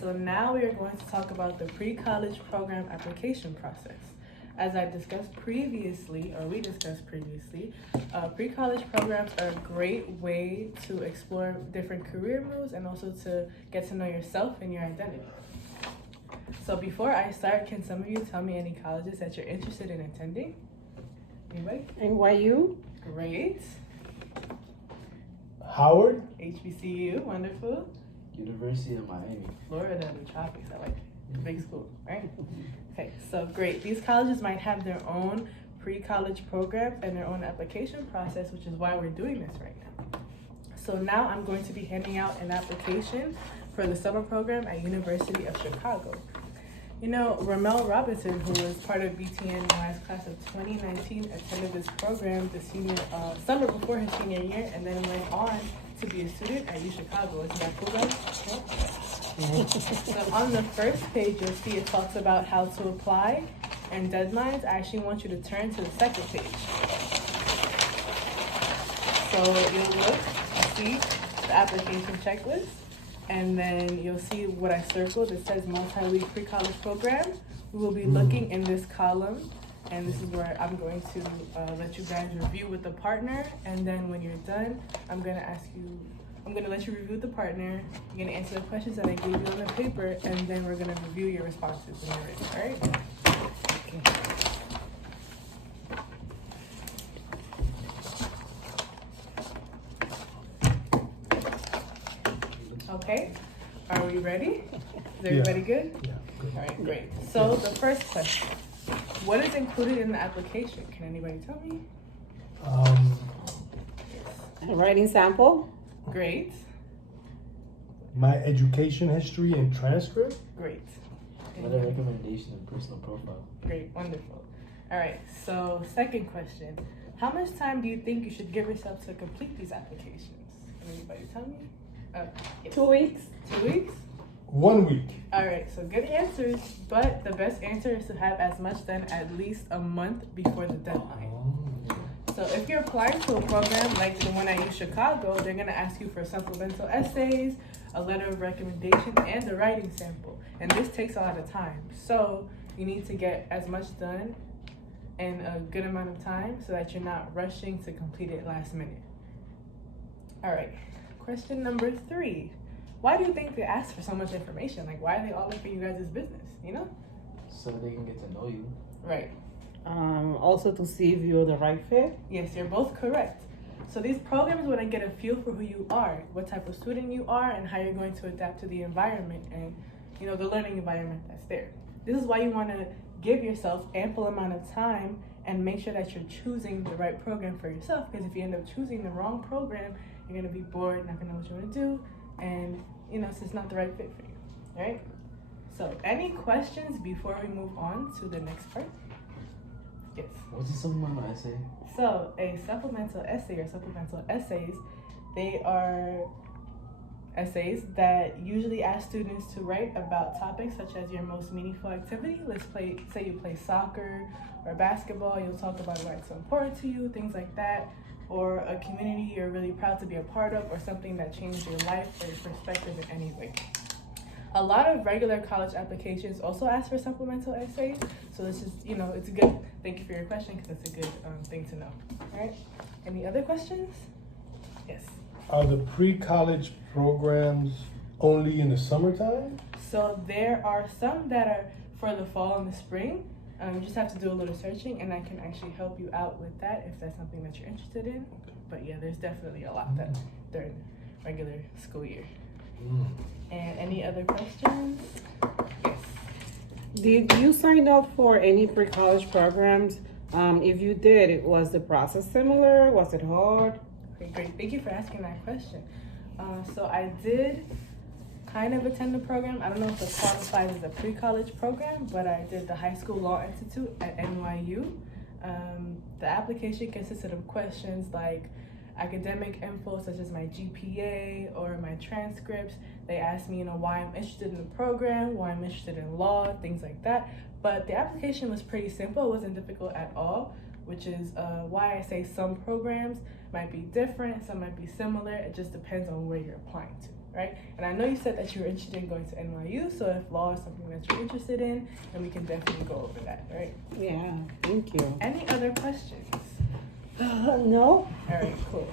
so now we are going to talk about the pre-college program application process. As we discussed previously, pre-college programs are a great way to explore different career moves and also to get to know yourself and your identity. So before I start, can some of you tell me any colleges that you're interested in attending? Anybody? NYU. Great. Howard. HBCU, wonderful. University of Miami. Florida, the tropics, I like it. Big school, right? Okay, so great. These colleges might have their own pre-college program and their own application process, which is why we're doing this right now. So now I'm going to be handing out an application for the summer program at University of Chicago. You know, Ramel Robinson, who was part of BTNY's class of 2019, attended this program the summer before his senior year, and then went on to be a student at UChicago. Isn't that cool, guys? So on the first page, you'll see it talks about how to apply and deadlines. I actually want you to turn to the second page. So you'll look, see the application checklist, and then you'll see what I circled. It says multi-week pre-college program. We will be looking in this column, and this is where I'm going to let you guys review with the partner, and then when you're done, I'm gonna let you review with the partner. You're gonna answer the questions that I gave you on the paper, and then we're gonna review your responses when you're ready, all right? Okay, are we ready? Is everybody good? Yeah, good. All right, great. So the first question, what is included in the application? Can anybody tell me? Writing sample. Great, My education history and transcript. great. Letter recommendation and personal profile. Great, wonderful. All right, so second question. How much time do you think you should give yourself to complete these applications? Can anybody tell me? Yes. 2 weeks. 2 weeks? 1 week. All right, so good answers, but the best answer is to have as much done at least a month before the deadline. So if you're applying to a program like the one at UChicago, they're gonna ask you for supplemental essays, a letter of recommendation, and a writing sample. And this takes a lot of time. So you need to get as much done in a good amount of time so that you're not rushing to complete it last minute. All right, question number 3. Why do you think they ask for so much information? Like, why are they all in for you guys' business, you know? So they can get to know you. Right. Also to see if you're the right fit. Yes, you're both correct. So these programs want to get a feel for who you are, what type of student you are, and how you're going to adapt to the environment and, you know, the learning environment that's there. This is why you want to give yourself ample amount of time and make sure that you're choosing the right program for yourself, because if you end up choosing the wrong program, you're going to be bored, not going to know what you want to do, and, you know, it's just not the right fit for you, right? So any questions before we move on to the next part? Yes. What's the supplemental essay? So a supplemental essay or supplemental essays, they are essays that usually ask students to write about topics such as your most meaningful activity. Say you play soccer or basketball, you'll talk about why it's so important to you, things like that, or a community you're really proud to be a part of, or something that changed your life or your perspective in any way. A lot of regular college applications also ask for supplemental essays, so this is, you know, it's good. Thank you for your question, because it's a good thing to know. All right, any other questions? Yes. Are the pre-college programs only in the summertime? So there are some that are for the fall and the spring. You just have to do a little searching, and I can actually help you out with that if that's something that you're interested in. But yeah, there's definitely a lot that during regular school year. And any other questions? Yes. Did you sign up for any pre-college programs? If you did, was the process similar? Was it hard? Okay, great. Thank you for asking that question. So I did kind of attend the program. I don't know if it qualifies as a pre-college program, but I did the High School Law Institute at NYU. The application consisted of questions like academic info such as my GPA or my transcripts. They asked me, you know, why I'm interested in the program, why I'm interested in law, things like that. But the application was pretty simple. It wasn't difficult at all, which is why I say some programs might be different, some might be similar. It just depends on where you're applying to, right? And I know you said that you were interested in going to NYU, so if law is something that you're interested in, then we can definitely go over that, right? Yeah, thank you. Any other questions? No? All right, cool.